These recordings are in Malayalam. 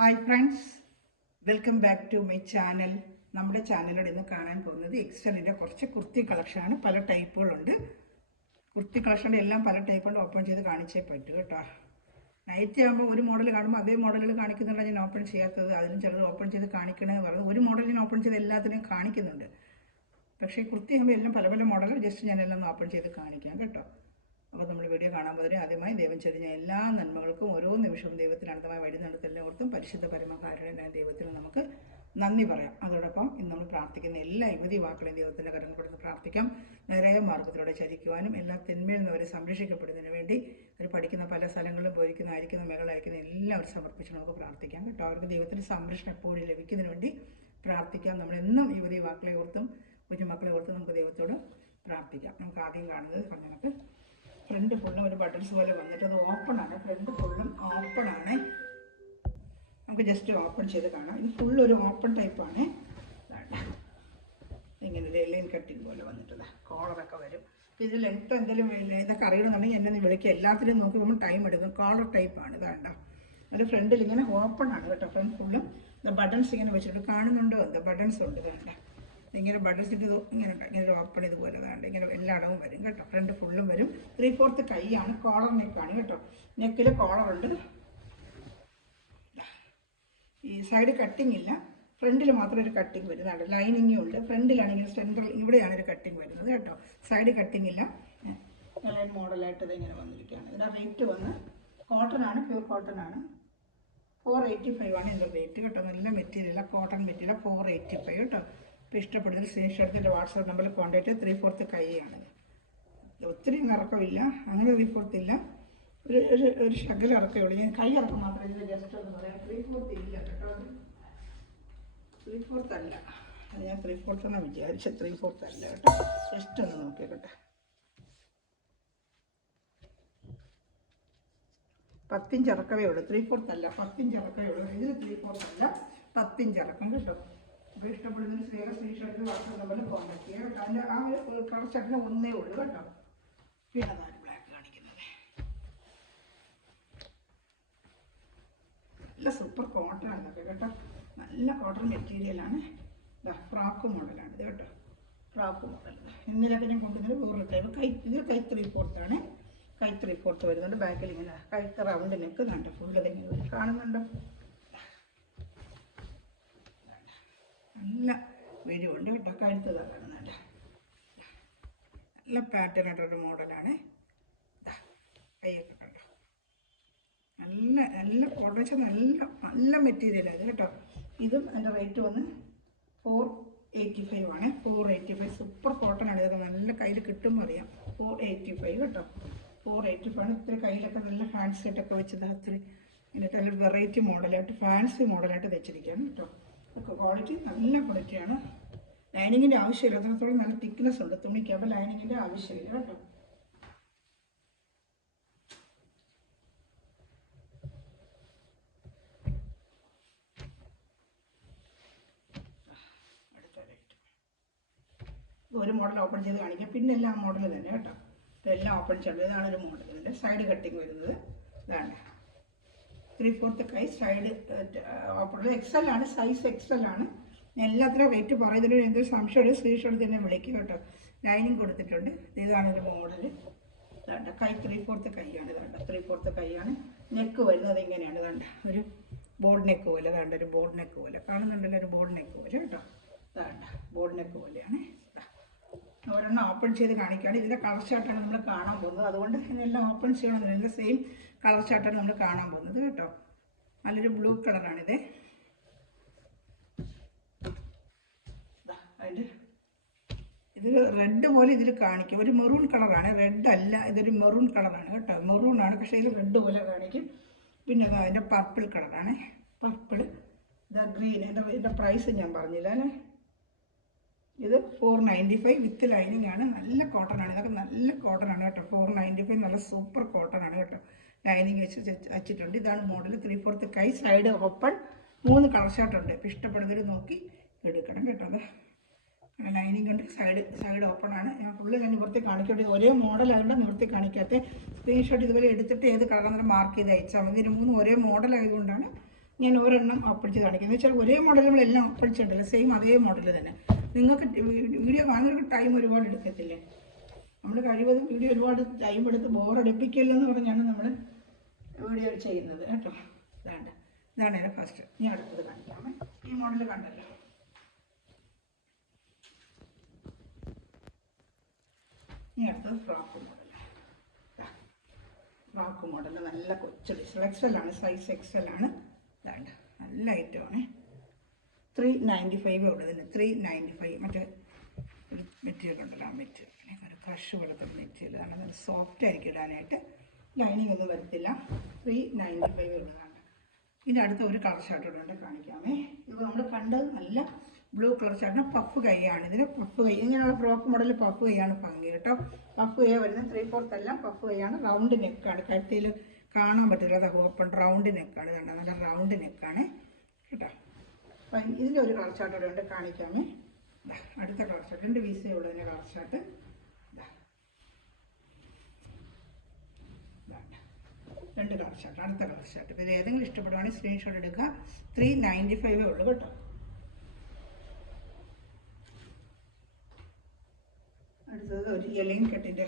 Hi friends, welcome back to my channel. നമ്മുടെ ചാനലിലൂടെ ഇന്ന് കാണാൻ പോകുന്നത് എക്സലിൻ്റെ കുറച്ച് കുർത്തി കളക്ഷനാണ്. പല ടൈപ്പുകളുണ്ട്. കുർത്തി കളക്ഷൻ്റെ എല്ലാം പല ടൈപ്പുണ്ട്. ഓപ്പൺ ചെയ്ത് കാണിച്ചേ പറ്റൂ കേട്ടോ. നൈറ്റ് ആകുമ്പോൾ ഒരു മോഡൽ കാണുമ്പോൾ അതേ മോഡലുകൾ കാണിക്കുന്നുണ്ട്. ഞാൻ ഓപ്പൺ ചെയ്യാത്തത് അതിലും ചിലത് ഓപ്പൺ ചെയ്ത് കാണിക്കണമെന്ന് പറയുന്നത് ഒരു മോഡൽ ഞാൻ ഓപ്പൺ ചെയ്ത് എല്ലാത്തിനും കാണിക്കുന്നുണ്ട്. പക്ഷേ കുർത്തി ആകുമ്പോൾ എല്ലാം പല പല മോഡൽ ജസ്റ്റ് ഞാനെല്ലാം ഓപ്പൺ ചെയ്ത് കാണിക്കാം കേട്ടോ. അപ്പോൾ നമ്മൾ വീഡിയോ കാണാൻ പോകുന്നതിന് ആദ്യമായി ദൈവം ചെറിഞ്ഞ എല്ലാ നന്മകൾക്കും ഓരോ നിമിഷവും ദൈവത്തിന് അനന്തമായി വഴി നടത്തെല്ലാവർക്കും പരിശുദ്ധ പരമകാരുണ്യനായ ദൈവത്തിന് നമുക്ക് നന്ദി പറയാം. അതോടൊപ്പം ഇന്ന് നമ്മൾ പ്രാർത്ഥിക്കുന്ന എല്ലാ യുവതി വാക്കളെയും ദൈവത്തിൻ്റെ കരം കൊടുത്ത് പ്രാർത്ഥിക്കാം. നേരായ മാർഗത്തിലൂടെ ചരിക്കുവാനും എല്ലാ തിന്മയിൽ നിന്ന് അവരെ സംരക്ഷിക്കപ്പെടുന്നതിന് വേണ്ടി അവർ പഠിക്കുന്ന പല സ്ഥലങ്ങളിലും പോയിരിക്കുന്ന അയക്കുന്ന മേഖലയക്കുന്ന എല്ലാവരും സമർപ്പിച്ച് നമുക്ക് പ്രാർത്ഥിക്കാം കേട്ടോ. അവർക്ക് ദൈവത്തിൻ്റെ സംരക്ഷണം എപ്പോഴും ലഭിക്കുന്നതിന് വേണ്ടി പ്രാർത്ഥിക്കാം. നമ്മളെന്നും യുവതി വാക്കളെ ഓർത്തും കുഞ്ഞുമക്കളെ ഓർത്തും നമുക്ക് ദൈവത്തോട് പ്രാർത്ഥിക്കാം. നമുക്ക് ആദ്യം കാണുന്നത് നമുക്ക് ഫ്രണ്ട് ഫുള്ളും ഒരു ബട്ടൺസ് പോലെ വന്നിട്ട് അത് ഓപ്പണാണ്. ഫ്രണ്ട് ഫുള്ളും ഓപ്പണാണ്. നമുക്ക് ജസ്റ്റ് ഓപ്പൺ ചെയ്ത് കാണാം. ഇത് ഫുള്ളൊരു ഓപ്പൺ ടൈപ്പാണ്. ഇങ്ങനെ ലൈൻ കട്ടിങ് പോലെ വന്നിട്ടുള്ള കോളറൊക്കെ വരും. അപ്പോൾ ഇത് ലെങ്ത്ത് എന്തെങ്കിലും ഇതൊക്കെ അറിയണമെന്നുണ്ടെങ്കിൽ എന്നെ വിളിക്കുക. എല്ലാത്തിനും നോക്കി നമ്മൾ ടൈം എടുക്കും. കോളർ ടൈപ്പാണ് ഇതാണ്ട. അത് ഫ്രണ്ടിൽ ഇങ്ങനെ ഓപ്പണാണ് കേട്ടോ. ഫ്രണ്ട് ഫുള്ളും ബട്ടൺസ് ഇങ്ങനെ വെച്ചിട്ട് കാണുന്നുണ്ടോ എന്താ ബട്ടൺസ് ഉണ്ട് ഇതാണ്ട. ഇങ്ങനെ ബട്ടൺസ് ഇട്ട് ഇങ്ങനെ ഇങ്ങനെ ഓപ്പൺ ഇതുപോലെ വേണ്ട ഇങ്ങനെ എല്ലായിടവും വരും കേട്ടോ. ഫ്രണ്ട് ഫുള്ളും വരും. 3/4 കൈയാണ്. കോളർ നെക്കാണ് കേട്ടോ. നെക്കിൽ കോളറുണ്ട്. ഈ സൈഡ് കട്ടിങ് ഇല്ല. ഫ്രണ്ടിൽ മാത്രം ഒരു കട്ടിങ് വരുന്നതാണ്. ലൈനിങ്ങും ഉണ്ട്. ഫ്രണ്ടിലാണെങ്കിൽ സെൻട്രൽ ഇവിടെയാണ് ഒരു കട്ടിങ് വരുന്നത് കേട്ടോ. സൈഡ് കട്ടിങ് ഇല്ല. നല്ല മോഡലായിട്ട് ഇത് ഇങ്ങനെ വന്നിരിക്കുകയാണ്. ഇതിൻ്റെ റേറ്റ് വന്ന് കോട്ടനാണ്, പ്യൂർ കോട്ടനാണ്. 485 ആണ് ഇതിൻ്റെ റേറ്റ് കേട്ടോ. നല്ല മെറ്റീരിയലാണ്, കോട്ടൺ മെറ്റീരിയൽ. 485 കേട്ടോ. ഇപ്പോൾ ഇഷ്ടപ്പെടുന്നൊരു സ്ക്രീൻഷോട്ട് എടുത്തിട്ട് വാട്സാപ്പ് നമ്പറിൽ കോൺടാക്റ്റ്. 3/4 കൈയാണ്. ഒത്തിരി ഇറക്കമില്ല, അങ്ങനെ 3/4 ഇല്ല. ഒരു ശകലം ഇറക്കമേ ഉള്ളൂ. ഞാൻ കൈ ഇറക്കം മാത്രമേ ഇതിൽ ജസ്റ്റ് ഒന്ന് പറയാം. 3/4 ഇല്ല കേട്ടോ. 3/4 അല്ല. അത് ഞാൻ 3/4 എന്നാണ് വിചാരിച്ചത്. 3/4 അല്ല കേട്ടോ. ജസ്റ്റ് ഒന്ന് നോക്കിയോട്ടെ. 10 ഇഞ്ച് ഇറക്കമേ ഉള്ളൂ. 3/4 അല്ല, 10 ഇഞ്ച് ഇറക്കമേ ഉള്ളൂ. ഇതിൽ 3/4 അല്ല, 10 ഇഞ്ച് ഇറക്കം കേട്ടോ. അപ്പോൾ ഇഷ്ടപ്പെടുന്നതിന് സ്ക്രീൻഷോട്ടിൽ വാട്സാപ്പ് നമ്പറിൽ കോൺടാക്ട് ചെയ്യുക കേട്ടോ. അതിൻ്റെ ആ ഒരു കളർ ചട്ടിന് ഒന്നേ ഉള്ളൂ കേട്ടോ. പിന്നെ അതാണ് ബ്ലാക്ക് കാണിക്കുന്നത്. നല്ല സൂപ്പർ കോട്ടൺ എന്നൊക്കെ കേട്ടോ. നല്ല കോട്ടൺ മെറ്റീരിയലാണ്. ഫ്രാക്ക് മോഡലാണ് ഇത് കേട്ടോ. ഫ്രാക്ക് മോഡൽ ഇന്നലൊക്കെ ഞാൻ കൊണ്ടുവന്നത് വേറൊരു ടൈപ്പ്. ഇത് കൈ 3/4 ആണ്. കൈ 3/4 വരുന്നുണ്ട്. ബാക്കിൽ ഇങ്ങനെ കഴുത്ത് റൗണ്ട് നെക്ക് കണ്ടോ. ഫുള്ള് ഇങ്ങനെ കാണുന്നുണ്ടോ. നല്ല വരുമുണ്ട് കേട്ടോ. കഴുത്ത് കാണുന്നുണ്ട്. നല്ല പാറ്റേൺ ആയിട്ടൊരു മോഡലാണ്. കൈയൊക്കെ കണ്ടോ. നല്ല നല്ല കോട്ടൺ വെച്ചാൽ നല്ല മെറ്റീരിയലാണ് കേട്ടോ. ഇതും എൻ്റെ റേറ്റ് വന്ന് 485 ആണ്. 485 സൂപ്പർ കോട്ടൺ ആണ്. ഇതൊക്കെ നല്ല കയ്യിൽ കിട്ടുമ്പോൾ അറിയാം. 485 കേട്ടോ. 485 ആണ്. ഇത്തിരി കയ്യിലൊക്കെ നല്ല ഫാൻസി ആയിട്ടൊക്കെ വെച്ചത്. അത്തിരി എന്നിട്ട് നല്ല വെറൈറ്റി മോഡലായിട്ട് ഫാൻസി മോഡലായിട്ട് വെച്ചിരിക്കുകയാണ് കേട്ടോ. ഒക്കെ ക്വാളിറ്റി നല്ല ക്വാളിറ്റിയാണ്. ലൈനിങ്ങിൻ്റെ ആവശ്യമില്ല. അത്രത്തോളം നല്ല തിക്നെസ് ഉണ്ട് തുണിക്ക്. അപ്പോൾ ലൈനിങ്ങിൻ്റെ ആവശ്യമില്ല കേട്ടോ. ഒരു മോഡൽ ഓപ്പൺ ചെയ്ത് കാണിക്കാം. പിന്നെ എല്ലാം മോഡൽ തന്നെ കേട്ടോ. എല്ലാം ഓപ്പൺ ചെയ്തത്. ഇതാണ് ഒരു മോഡൽ. ഇതിൻ്റെ സൈഡ് കട്ടിങ് വരുന്നത് ഇതാണ്. 3/4 കൈ സൈഡ് ഓപ്പൺ. XL ആണ്, സൈസ് XL ആണ്. എല്ലാത്തിനും റേറ്റ് പറയുന്നതിന് എന്തൊരു സംശയമുള്ള സ്ക്രീൻഷോട്ട് തന്നെ വിളിക്കുക കേട്ടോ. ലൈനിങ് കൊടുത്തിട്ടുണ്ട്. ഇതാണ് ഒരു മോഡൽ. ഇതാണ്ട് കൈ 3/4 കൈയാണ്. ഇതാണ്ട് 3/4 കൈയാണ്. നെക്ക് വരുന്നത് ഇങ്ങനെയാണ്. ഇതാണ്ട് ഒരു ബോർഡ് നെക്ക് പോലെ. ഇതാണ്ട് ഒരു ബോർഡ് നെക്ക് പോലെ കാണുന്നുണ്ടല്ലോ. ഒരു ബോർഡ് നെക്ക് പോലെ കേട്ടോ. ഇതാണ്ട് ബോർഡ് നെക്ക് പോലെയാണ്. ഒരെണ്ണം ഓപ്പൺ ചെയ്ത് കാണിക്കുകയാണ്. ഇതിൻ്റെ കളർ ചാർട്ടാണ് നമ്മൾ കാണാൻ പോകുന്നത്. അതുകൊണ്ട് എല്ലാം ഓപ്പൺ ചെയ്യണമെന്നില്ല. ഇതിൻ്റെ സെയിം കളർ ചാർട്ടാണ് നമ്മൾ കാണാൻ പോകുന്നത് കേട്ടോ. നല്ലൊരു ബ്ലൂ കളറാണിത്. അതിൻ്റെ ഇത് റെഡ് പോലെ ഇതിൽ കാണിക്കും. ഒരു മെറൂൺ കളറാണ്. റെഡ് അല്ല, ഇതൊരു മെറൂൺ കളറാണ് കേട്ടോ. മെറൂൺ ആണ്, പക്ഷേ ഇത് റെഡ് പോലെ കാണിക്കും. പിന്നെ അതിൻ്റെ പർപ്പിൾ കളറാണ്. പർപ്പിൾ. ഇതാ ഗ്രീൻ. ഇതിൻ്റെ പ്രൈസ് ഞാൻ പറഞ്ഞില്ല അല്ലേ. ഇത് 495 വിത്ത് ലൈനിങ് ആണ്. നല്ല കോട്ടൺ ആണ്. ഇതൊക്കെ നല്ല കോട്ടൺ ആണ് കേട്ടോ. 495 നല്ല സൂപ്പർ കോട്ടൺ ആണ് കേട്ടോ. ലൈനിങ് വെച്ചിട്ടുണ്ട്. ഇതാണ് മോഡൽ. 3/4 കൈ സൈഡ് ഓപ്പൺ. 3 കളർ ഷർട്ടുണ്ട്. ഇപ്പോൾ ഇഷ്ടപ്പെടുന്നവർ നോക്കി എടുക്കണം കേട്ടോ. അത് ലൈനിങ് ഉണ്ട്. സൈഡ് ഓപ്പൺ ആണ്. ഞാൻ ഫുള്ള് ഞാൻ നിവർത്തി കാണിക്കട്ടെ. ഒരേ മോഡലായതുകൊണ്ട് നിവർത്തി കാണിക്കാത്ത. സ്ക്രീൻഷോട്ട് ഇതുപോലെ എടുത്തിട്ട് ഏത് കളറാണെന്ന് മാർക്ക് ചെയ്ത് അയച്ചാൽ മതി. ഇതിന് 3 ഒരേ മോഡലായതുകൊണ്ടാണ് ഞാൻ ഒരെണ്ണം ഓപ്പൺ ചെയ്ത് കാണിക്കുന്നത് വെച്ചാൽ ഒരേ മോഡൽ നമ്മളെല്ലാം ഓപ്പൺ ചെയ്തിട്ടില്ല, സെയിം അതേ മോഡൽ തന്നെ. നിങ്ങൾക്ക് വീഡിയോ കാണുന്നവർക്ക് ടൈം ഒരുപാട് എടുക്കത്തില്ലേ, നമ്മൾ കഴിവതും വീഡിയോ ഒരുപാട് ടൈം എടുത്ത് ബോറടിപ്പിക്കില്ലെന്ന് പറഞ്ഞാണ് നമ്മൾ വീഡിയോ ചെയ്യുന്നത് കേട്ടോ. ഇതാണ് എൻ്റെ ഫസ്റ്റ്. ഞാൻ അടുത്തത് കാണിക്കാമേ. ഈ മോഡൽ കണ്ടല്ലോ, ഇനി അടുത്തത് ഫ്രോക്ക് മോഡൽ. ഫ്രോക്ക് മോഡൽ നല്ല കൊച്ചു ഡിസൈൻ, എക്സലാണ്, സൈസ് എക്സലാണ്. ഇതാണ്ട് നല്ല ഐറ്റമാണ്. 395 ഉള്ളതിന് 395. മറ്റേ ഒരു മെറ്റീരിയൽ ഉണ്ടല്ലോ, ആ മെറ്റീരിയൽ ഒരു ക്രഷ് പോലത്തെ മെറ്റീരിയൽ ആണ്, നല്ല സോഫ്റ്റ് ആയിരിക്കും ഇടാനായിട്ട്, ലൈനിങ് ഒന്നും വരത്തില്ല. 395 ഉള്ളതാണ്. ഇതിൻ്റെ അടുത്ത ഒരു കളർ ഷർട്ട് ഇടുകൊണ്ട് കാണിക്കാമേ. ഇപ്പോൾ നമ്മൾ കണ്ടത് നല്ല ബ്ലൂ കളർ ഷർട്ടിന് പഫ് കൈയാണ്. ഇതിന് പഫ് കൈ, ഇങ്ങനെയുള്ള ഫ്രോക്ക് മോഡൽ പഫ് കൈയാണ് ഭംഗി കേട്ടോ. പഫ് കൈ വരുന്നത് 3/4 എല്ലാം പഫ് കൈയാണ്. റൗണ്ട് നെക്കാണ്, കഴുത്തിൽ കാണാൻ പറ്റില്ല, അത് ഓപ്പൺ റൗണ്ട് നെക്കാണ്. കണ്ടോ, നല്ല റൗണ്ട് നെക്കാണ് കേട്ടോ. അപ്പം ഇതിൻ്റെ ഒരു കളർ ഷർട്ട് ഇവിടെ ഉണ്ട്, കാണിക്കാമേ. അടുത്ത കളർ ഷർട്ട് 2 പീസേ ഉള്ളൂ ഇതിൻ്റെ കളർ ഷർട്ട്. 2 colour shirt. അടുത്ത കളർ ഷർട്ട് ഇതിൽ ഏതെങ്കിലും ഇഷ്ടപ്പെടുവാണെങ്കിൽ സ്ക്രീൻഷോട്ട് എടുക്കുക. 395 ഉള്ളൂ കേട്ടോ. അടുത്തത് ഒരു എലൈൻ കട്ടിൻ്റെ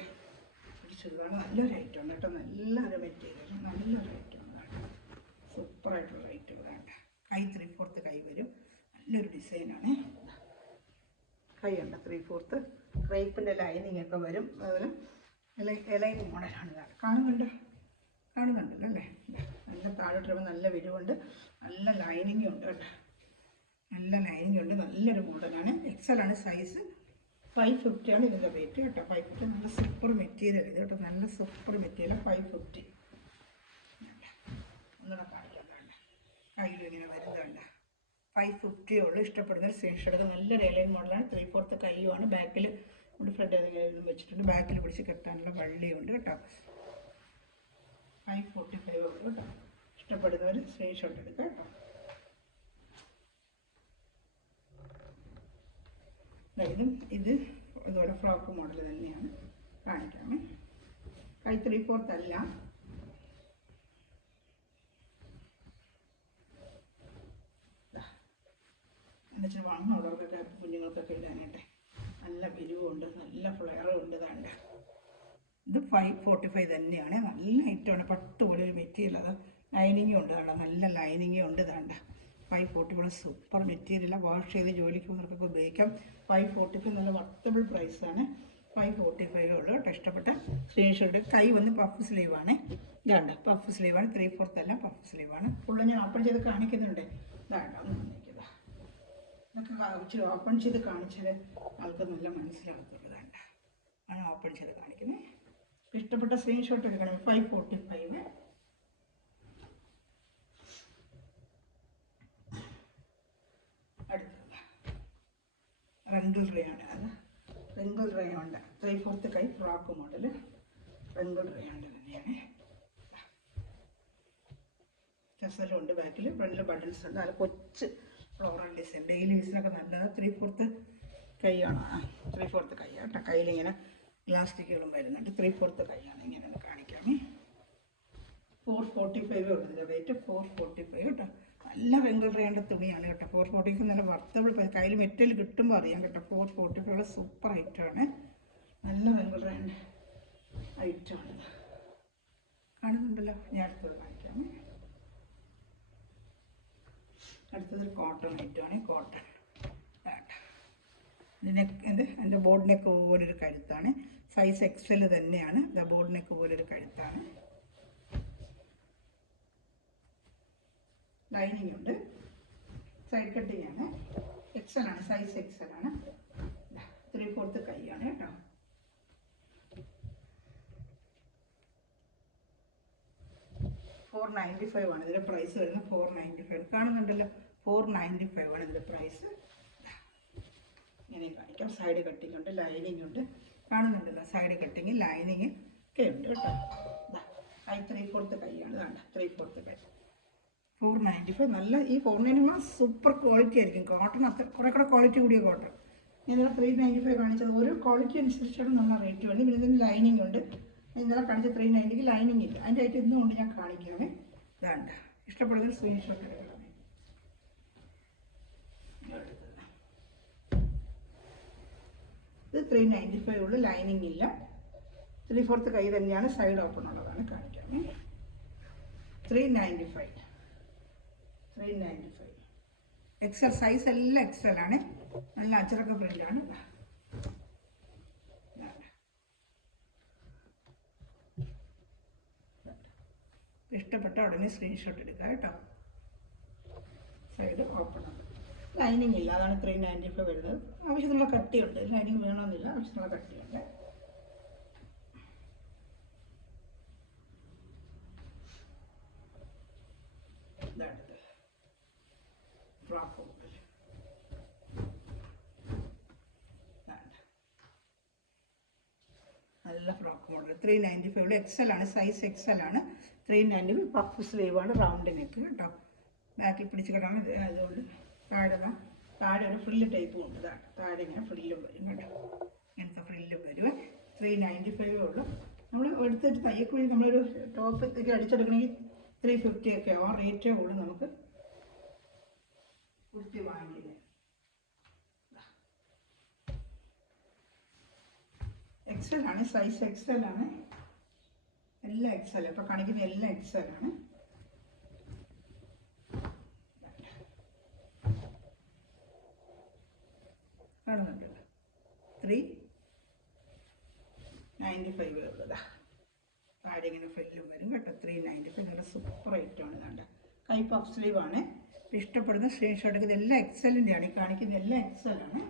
ഒരു ചുരിദാണ്. നല്ലൊരു ഐറ്റമാണ് കേട്ടോ, നല്ലൊരു മെറ്റീരിയൽ, നല്ലൊരു ഐറ്റമാണ്. സൂപ്പറായിട്ടുള്ള ഐറ്റം. വേണ്ട കൈ 3/4 കൈ വരും, നല്ലൊരു ഡിസൈനാണ്. കൈ ഉണ്ട് 3/4, ക്രേപ്പിൻ്റെ ലൈനിങ് ഒക്കെ വരും. അതുപോലെ എലൈൻ മോഡലാണ്. ഇതാണ് കാണുന്നുണ്ടല്ലോ അല്ലേ. നല്ല താഴോട്ട് നല്ല വിരിവുണ്ട്, നല്ല ലൈനിങ് ഉണ്ട് കേട്ടോ, നല്ല ലൈനിങ് ഉണ്ട്. നല്ലൊരു മോഡലാണ്, എക്സലാണ് സൈസ്. 550 ആണ് ഇതിൻ്റെ റേറ്റ് കേട്ടോ. 550 നല്ല സൂപ്പർ മെറ്റീരിയൽ ഇത് കേട്ടോ, നല്ല സൂപ്പർ മെറ്റീരിയൽ. 550 ഒന്നുകൂടെ കാണിക്കാൻ വേണ്ട, കയ്യിലും ഇങ്ങനെ വരുന്നുണ്ട്. 550 ഉള്ളൂ. ഇഷ്ടപ്പെടുന്ന സ്ക്രീൻഷോട്ട്. നല്ലൊരു എലൈൻ മോഡലാണ്. 3/4 കൈയുമാണ്. ബാക്കിൽ നമ്മുടെ ഫ്രണ്ട് ഏതെങ്കിലും വെച്ചിട്ടുണ്ട്, ബാക്കിൽ പിടിച്ച് കെട്ടാനുള്ള വള്ളിയുണ്ട് കേട്ടോ. 545 ഉള്ളൂ കേട്ടോ. ഇഷ്ടപ്പെടുന്നവർ സ്ക്രീൻഷോട്ട് എടുക്കുക കേട്ടോ. ഇത് ഇതോടെ ഫ്രോക്ക് മോഡൽ തന്നെയാണ്, കാണിക്കാമേ. കൈ 3/4 അല്ല. എന്നുവെച്ചാൽ വണ്ണമുള്ളവർക്കൊക്കെ കുഞ്ഞുങ്ങൾക്കൊക്കെ ഇടാനായിട്ട് നല്ല വിരിവുണ്ട്, നല്ല ഫ്ലെയറും ഉണ്ട്. താണ്ട ഇത് 545 തന്നെയാണ്. നല്ല ഐറ്റമാണ്, പട്ട് പോലെ ഒരു മെറ്റീരിയൽ. അത് ലൈനിങ്ങും ഉണ്ട്, താണ്ട നല്ല ലൈനിങ്ങും ഉണ്ട്. താണ്ട 540 സൂപ്പർ മെറ്റീരിയൽ. വാഷ് ചെയ്ത് ജോലിക്ക് പോകുന്നവർക്കൊക്കെ ഉപയോഗിക്കാം. 540 നല്ല വർത്തബിൾ പ്രൈസാണ്. 545 ഉള്ളൂ കേട്ടോ. ഇഷ്ടപ്പെട്ട സ്ക്രീൻഷോട്ട്. കൈ വന്ന് പഫ് സ്ലീവാണ്. ഇതാണ്ട് പഫ് സ്ലീവാണ്. 3/4 എല്ലാം പഫ് സ്ലീവാണ്. ഫുള്ള് ഞാൻ ഓപ്പൺ ചെയ്ത് കാണിക്കുന്നുണ്ട്. ഇതാണ്ട് ഒന്ന് വന്നിരിക്കുക. ഇതൊക്കെ ഓപ്പൺ ചെയ്ത് കാണിച്ചാൽ ആൾക്ക് നല്ല മനസ്സിലാകത്തുള്ളൂ. ഇതാണ്ട് ആണ് ഓപ്പൺ ചെയ്ത് കാണിക്കുന്നത്. ഇഷ്ടപ്പെട്ട സ്ക്രീൻഷോട്ട് എടുക്കണം. 545. അടുത്തത് റെങ്കിൾ റേയാണ്. അത് റെങ്കിൾ റേയുണ്ട്. 3/4 കൈ ഫ്രോക്ക് മോഡൽ റെങ്കിൾ റേയുണ്ട് തന്നെയാണ്. ചെസലും ഉണ്ട് ബാക്കിൽ, ഫ്രണ്ടിൽ ബട്ടൺസ് ഉണ്ട്. അത് കൊച്ച് ഫ്ലോറൽ ഡിസൈൻ, ഡെയിലി യൂസിനൊക്കെ നല്ലത്. 3/4 കൈയാണ്. 3/4 കൈയാണ് കേട്ടോ. കയ്യിലിങ്ങനെ ഇലാസ്റ്റിക്കുകളും വരുന്നുണ്ട്. 3/4 കൈയാണ്. ഇങ്ങനെ ഒന്ന് കാണിക്കാമേ. 445 ഉള്ളതിൻ്റെ റേറ്റ്. 445 കേട്ടോ. നല്ല റെങ്കിൾ റേണ്ട തുണിയാണ് കേട്ടോ. 440 നല്ല വർത്തബിൾ. കയ്യിൽ മെറ്റൽ കിട്ടുമ്പോൾ അറിയാം കേട്ടോ. 445 സൂപ്പർ ഐറ്റമാണ്. നല്ല റെങ്കിൾ റേണ്ട ഐറ്റമാണ്. കാണുന്നുണ്ടല്ലോ. ഞാൻ അടുത്തത് കാണിക്കാമേ. അടുത്തത് കോട്ടൺ ഐറ്റമാണ്. കോട്ടൺ എൻ്റെ ബോർഡ് നെക്ക് പോലൊരു കഴുത്താണ്. സൈസ് എക്സൽ തന്നെയാണ്. ബോർഡ് നെക്ക് പോലൊരു കഴുത്താണ്. ലൈനിങ് ഉണ്ട്. സൈഡ് കട്ടിങ് ആണ്. എക്സലാണ്, സൈസ് എക്സലാണ്. 3/4 കൈയാണ് കേട്ടോ. $495 ആണ് ഇതിൻ്റെ പ്രൈസ് വരുന്നത്. 495 കാണുന്നുണ്ടല്ലോ. 495 ആണ് ഇതിൻ്റെ പ്രൈസ്. ഇങ്ങനെ കാണിക്കാം. സൈഡ് കട്ടിങ് ഉണ്ട്, ലൈനിങ് ഉണ്ട്. കാണുന്നുണ്ടല്ലോ. സൈഡ് കട്ടിങ് ലൈനിങ് ഒക്കെ ഉണ്ട് കേട്ടോ. കൈ 3/4 കൈയാണ്. വേണ്ട 3/4 കൈ. 495 നല്ല. ഈ 495 സൂപ്പർ ക്വാളിറ്റി ആയിരിക്കും. കോട്ടൺ അത്ര കുറേ ക്വാളിറ്റി കൂടിയ കോട്ടൺ. ഞാനിവിടെ 395 കാണിച്ചത്. ഓരോ ക്വാളിറ്റി അനുസരിച്ചാണ് നല്ല റേറ്റ് വരുന്നത്. പിന്നെ ഇതിന് ലൈനിങ് ഉണ്ട്. ഇന്നലെ കാണിച്ച 390 ലൈനിങ് ഇല്ല. അതിൻ്റെ ആയിട്ട് ഇന്നുകൊണ്ട് ഞാൻ കാണിക്കാമേ. ഇതാണ്ട് ഇഷ്ടപ്പെടുന്നൊരു സ്ക്രീൻഷോട്ട് എടുക്കണം. 395 ഉള്ളൂ. ലൈനിങ് ഇല്ല. 3/4 കൈ തന്നെയാണ്. സൈഡ് ഓപ്പൺ ഉള്ളതാണ്. കാണിക്കാം. 395 എക്സൽ സൈസ് എല്ലാം എക്സൽ ആണ്. നല്ല അച്ചടക്ക പ്രിൻ്റാണ്. ഇഷ്ടപ്പെട്ട ഉടനെ സ്ക്രീൻഷോട്ട് എടുക്കുക കേട്ടോ. സൈഡ് ഓപ്പൺ ആണ്. ലൈനിങ് ഇല്ല. അതാണ് 395 വരുന്നത്. ആവശ്യത്തിനുള്ള കട്ടിയുണ്ട്. ലൈനിങ് വേണമെന്നില്ല. ആവശ്യത്തിനുള്ള കട്ടിയുണ്ട്. ഇതാണിത് ഫ്രോക്ക് മോഡൽ. നല്ല ഫ്രോക്ക് മോഡൽ 395 എക്സൽ ആണ്. സൈസ് എക്സൽ ആണ്. 395 പഫ് സ്ലീവ് ആണ്. റൗണ്ട് നെക്ക് കേട്ടോ. ബാക്കിൽ പിടിച്ച് കിടന്ന് അതുകൊണ്ട് താഴെ ഒരു ഫ്രില്ല് ടൈപ്പും ഉണ്ട്. താഴെ ഇങ്ങനെ ഫ്രില്ലും വരും കേട്ടോ. ഇങ്ങനത്തെ ഫ്രില്ലും വരും. 395 ഉള്ളൂ. നമ്മൾ എടുത്തിട്ട് തയ്യക്കുഴി നമ്മളൊരു ടോപ്പത്തേക്ക് അടിച്ചെടുക്കണമെങ്കിൽ 350 ഒക്കെ ആവും. റേറ്റേ ഉള്ളൂ നമുക്ക് കുർത്തി വാങ്ങിയത്. എക്സൽ ആണ്. സൈസ് എക്സൽ ആണ്. എല്ലാം എക്സൽ. ഇപ്പം കാണിക്കുന്ന എല്ലാം എക്സൽ ആണ്. കാണുന്നുണ്ടല്ലോ. 395 ഉള്ളതാ. താഴെ ഇങ്ങനെ ഫ്രില്ലും വരും കേട്ടോ. 395 നല്ല സൂപ്പർ ഐറ്റമാണ്. കണ്ട കൈ പഫ് സ്ലീവ് ആണ്. ഇഷ്ടപ്പെടുന്ന സ്ക്രീൻഷോട്ട്. ഇതെല്ലാം എക്സലിൻ്റെ ആണ്. ഈ കാണിക്കുന്ന എല്ലാം എക്സൽ ആണ്.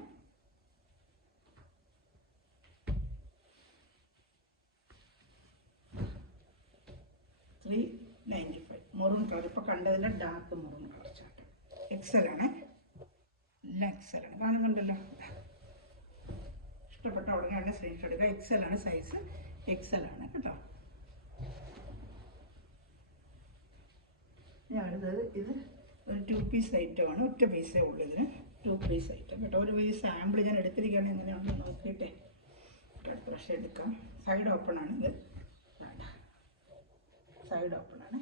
Maroon colour. ഇപ്പോൾ കണ്ടതിൻ്റെ dark maroon colour chart. Excel ആണ്. എല്ലാം എക്സൽ ആണ്. കാണുന്നുണ്ടല്ലോ. ഇഷ്ടപ്പെട്ട ഉടനെ തന്നെ സ്ക്രീൻഷോട്ട് എടുക്കുക. എക്സൽ ആണ്. സൈസ് എക്സൽ ആണ് കേട്ടോ. ഞാൻ അടുത്തത് ഇത് ഒരു 2 പീസ് ഐറ്റമാണ്. ഒറ്റ പീസേ ഉള്ളൂ ഇതിന്. 2 പീസ് ഐറ്റം കേട്ടോ. ഒരു പീസ് സാമ്പിൾ ഞാൻ എടുത്തിരിക്കുകയാണ്. എങ്ങനെയാണെന്ന് നോക്കിയിട്ടേ അടുത്ത പ്രാവശ്യം എടുക്കാം. സൈഡ് ഓപ്പൺ ആണ്. ഇത് സൈഡ് ഓപ്പൺ ആണ്.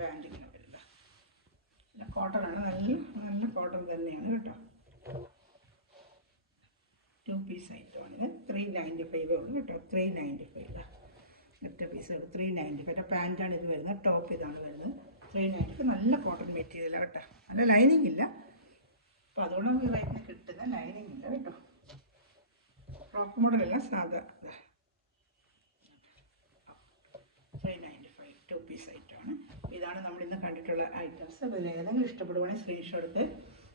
പാൻറ് ഇങ്ങനെ വരില്ല. കോട്ടൺ ആണ്. നല്ല കോട്ടൺ തന്നെയാണ് കേട്ടോ. 2 പീസ് ഐറ്റമാണ് ഇത്. 395 ഉള്ളൂ കേട്ടോ. 395 ഒറ്റ പീസ് 395. പാൻറ്റാണ് ഇത് വരുന്നത്. ടോപ്പ് ഇതാണ് വരുന്നത്. 395 നല്ല കോട്ടൺ മെറ്റീരിയലാണ് കേട്ടോ. നല്ല ലൈനിങ് ഇല്ല. അപ്പോൾ അതുകൊണ്ട് നമുക്ക് റേറ്റിന് കിട്ടുന്ന ലൈനിങ് ഇല്ല കേട്ടോ. ഫ്രോക്ക് മോഡലല്ല, സാധാ 395 2 പീസ് ഐറ്റമാണ്. ഇതാണ് നമ്മളിന്ന് കണ്ടിട്ടുള്ള ഐറ്റംസ്. അപ്പോൾ ഏതെങ്കിലും ഇഷ്ടപ്പെടുവാണെങ്കിൽ സ്ക്രീൻഷോട്ട് എടുത്ത്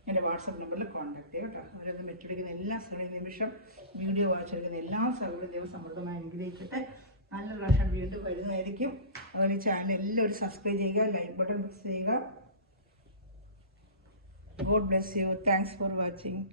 എൻ്റെ വാട്സപ്പ് നമ്പറിൽ കോൺടാക്ട് ചെയ്യുക കേട്ടോ. അവരത് മെറ്റെടുക്കുന്ന എല്ലാ സ്ഥലവും നിമിഷം വീഡിയോ വായിച്ചെടുക്കുന്ന എല്ലാ സ്ഥലങ്ങളും ദൈവം സമൃദ്ധമായി അനുഗ്രഹിച്ചിട്ട് നല്ല പ്രാവശ്യം വീണ്ടും വരുന്നതായിരിക്കും. അതുപോലെ ഈ ചാനൽ എല്ലാവരും സബ്സ്ക്രൈബ് ചെയ്യുക, ലൈക്ക് ബട്ടൺ പ്രസ് ചെയ്യുക. God bless you. Thanks for watching.